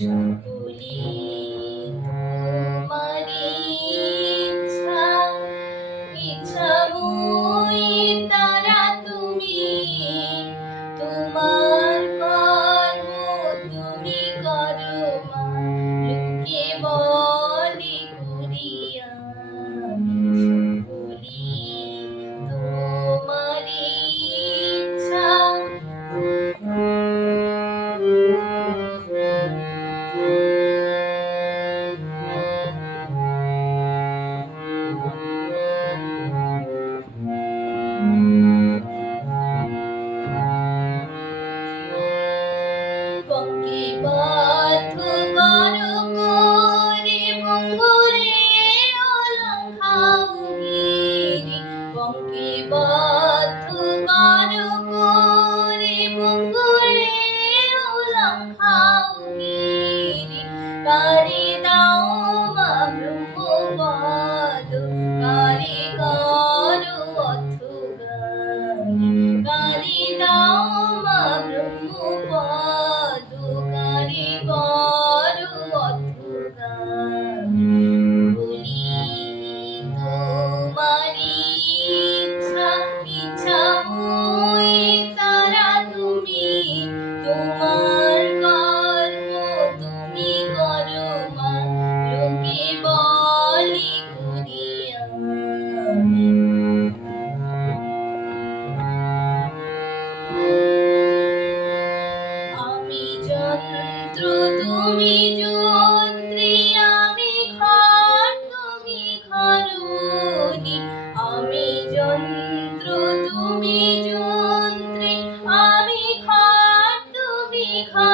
সকলি তোমারি ইচ্ছা, ইচ্ছাময়ী তারা তুমি, তোমার কর্ম তুমি করো মা, লোকে বলে করিয়া সকলি তোমারি ইচ্ছা। পঙ্ক্তিবদ্ধ করো করে বঙ্গুরে অলঙ্ঘাউগিরি, পঙ্ক্তিবদ্ধ করো করে বঙ্গুরে অলঙ্ঘাউগিরি, কারে দাও মা ব্রহ্মপদ, কারে করো অথগানি, কারে দাও মা ব্রহ্মপদ, কারে করো অথগানি, বলি তোমারি ইচ্ছা, ইচ্ছাময়ী তারা তুমি, তোমার কর্ম তুমি করো মা, লোকে বলে করিয়া। আমি যন্ত্র তুমি যন্ত্রী, আমি ঘর তুমি ঘরণী, আমি যন্ত্র তুমি যন্ত্রী, আমি ঘর তুমি ঘরণী।